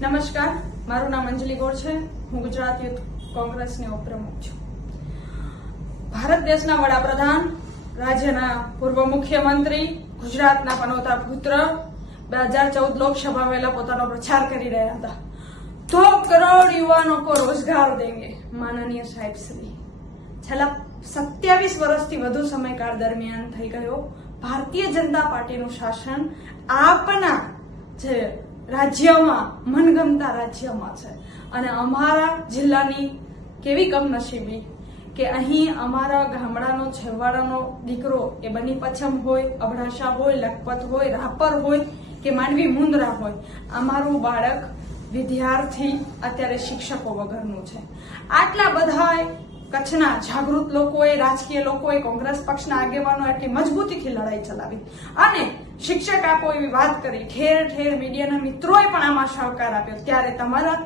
નમસ્કાર, મારું નામ અંજલિ ગોળ છે. હું ગુજરાત યુથ કોંગ્રેસની ઉપપ્રમુખ છું. ભારત દેશના વડાપ્રધાન, રાજ્યના પૂર્વ મુખ્યમંત્રી, ગુજરાતના પનોતા પુત્ર બે હજાર ચૌદ લોકસભા પહેલા પોતાનો પ્રચાર કરી રહ્યા હતા. દો કરોડ યુવાનો કો રોજગાર દેંગે, માનનીય સાહેબ શ્રી. છેલ્લા સત્યાવીસ વર્ષથી વધુ સમયકાળ દરમિયાન થઈ ગયો. ભારતીય જનતા પાર્ટીનું શાસન આપના જે રાજ્યમાં, મનગમતા રાજ્યમાં છે. અને અમારા જિલ્લાની કેવી કમનસીબી કે અહીં અમારા ગામડાનો, છેવાડાનો દીકરો એ બની પછમ હોય, અબડાસા હોય, લખપત હોય, રાપર હોય કે માંડવી મુંદ્રા હોય. અમારું બાળક વિદ્યાર્થી, અત્યારે શિક્ષકો વગરનું છે. આટલા બધાય કચ્છના જાગૃત લોકોએ, રાજકીય લોકોએ, કોંગ્રેસ પક્ષના આગેવાનો એટલી મજબૂતીથી લડાઈ ચલાવી. અને શિક્ષક આપો એવી વાત કરી, ઠેર ઠેર મીડિયાના મિત્રોએ પણ આમાં સહકાર આપ્યો. ત્યારે તમારા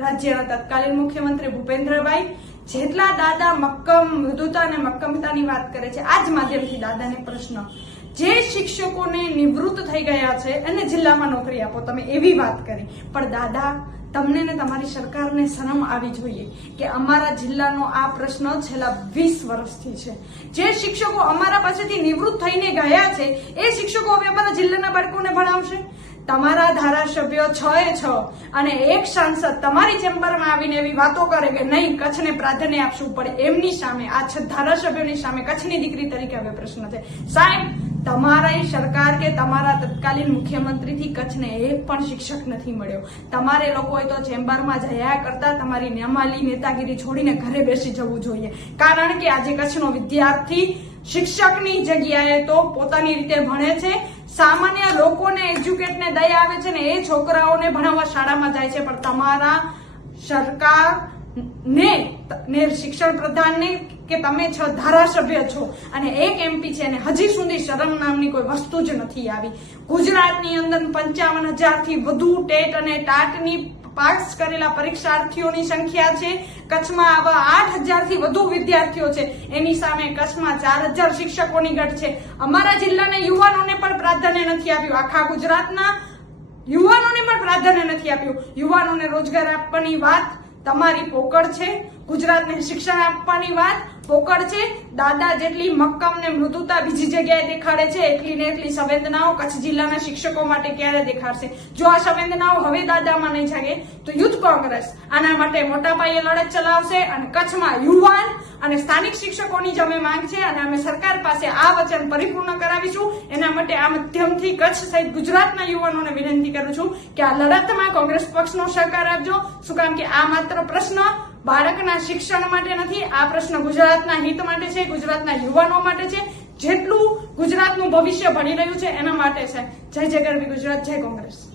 રાજ્યના તત્કાલીન મુખ્યમંત્રી ભૂપેન્દ્રભાઈ જેટલા દાદા મક્કમ મૃદુતા અને મક્કમતાની વાત કરે છે આ જ માધ્યમથી દાદાને પ્રશ્ન. જે શિક્ષકોને નિવૃત્ત થઈ ગયા છે અને જિલ્લામાં નોકરી આપો, તમે એવી વાત કરી. પણ દાદા તમને ને તમારી સરકારને શરમ આવી જોઈએ કે અમારા જિલ્લાનો આ પ્રશ્ન છેલ્લા વીસ વર્ષથી છે. જે શિક્ષકો અમારા પાસેથી નિવૃત્ત થઈને ગયા છે, એ શિક્ષકો હવે અમારા જિલ્લાના બાળકોને ભણાવશે? તમારા ધારાસભ્યો છ એ છ અને એક સાંસદ તમારી ચેમ્બરમાં આવીને એવી વાતો કરે કે નહીં, કચ્છને પ્રાધાન્ય આપવું પડે એમની સામે, આ ધારાસભ્યોની સામે કચ્છની દીકરી તરીકે હવે પ્રશ્ન છે. સાહેબ તમારી સરકાર કે તમારા તત્કાલીન મુખ્યમંત્રીથી કચ્છને એક પણ શિક્ષક નથી મળ્યો. તમારે લોકોએ તો ચેમ્બરમાં જયા કરતા તમારી નેમાલી નેતાગીરી છોડીને ઘરે બેસી જવું જોઈએ. કારણ કે આજે કચ્છનો વિદ્યાર્થી શિક્ષકની જગ્યાએ તો પોતાની રીતે ભણે છે. સામાન્ય લોકોને એજ્યુકેટને દયા આવે છે ને એ છોકરાઓને ભણાવવા શાળામાં જાય છે. પણ તમારા સરકાર ને ને શિક્ષણ પ્રધાનને કે તમે છ ધારાસભ્ય છો. અને એક એમપી છે અને હજી સુધી શરમ નામની કોઈ વસ્તુ જ નથી આવી. ગુજરાતની અંદર પંચાવન હજારથી વધુ ટેટ અને ટાટની પાસ કરેલા પરીક્ષાર્થીઓની સંખ્યા છે. કચ્છમાં આવા આઠ હજારથી વધુ વિદ્યાર્થીઓ છે. એની સામે કચ્છમાં ચાર હજાર શિક્ષકોની ઘટ છે. અમારા જિલ્લાના યુવાનોને પણ પ્રાધાન્ય નથી આપ્યું. આખા ગુજરાતના યુવાનોને પણ પ્રાધાન્ય નથી આપ્યું. યુવાનોને રોજગાર આપવાની વાત તમારી પોકળ છે ગુજરાતને શિક્ષણ આપવાની વાત પોકળ છે. દાદા જેટલી મક્કમ ને મૃદુતા બીજી જગ્યાએ દેખાડે છે, એટલી ને એટલી સંવેદનાઓ કચ્છ જિલ્લાના શિક્ષકો માટે ક્યારે દેખાડશે? જો આ સંવેદનાઓ હવે દાદામાં નહીં જાગે, તો યુથ કોંગ્રેસ આના માટે મોટા પાયે લડત ચલાવશે અને કચ્છમાં યુવાન અને સ્થાનિક શિક્ષકોની જ અમે માંગ છે અને અમે સરકાર પાસે આ વચન પરિપૂર્ણ કરાવીશું. એના માટે આ માધ્યમથી કચ્છ સહિત ગુજરાતના યુવાનોને વિનંતી કરું છું કે આ લડતમાં કોંગ્રેસ પક્ષનો સહકાર આપજો. શું કામ કે આ માત્ર પ્રશ્ન બાળકના શિક્ષણ માટે નથી, આ પ્રશ્ન ગુજરાતના હિત માટે છે, ગુજરાતના યુવાનો માટે છે. જેટલું ગુજરાતનું ભવિષ્ય ભણી રહ્યું છે, એના માટે છે. જય જય ગરવી ગુજરાત, જય કોંગ્રેસ.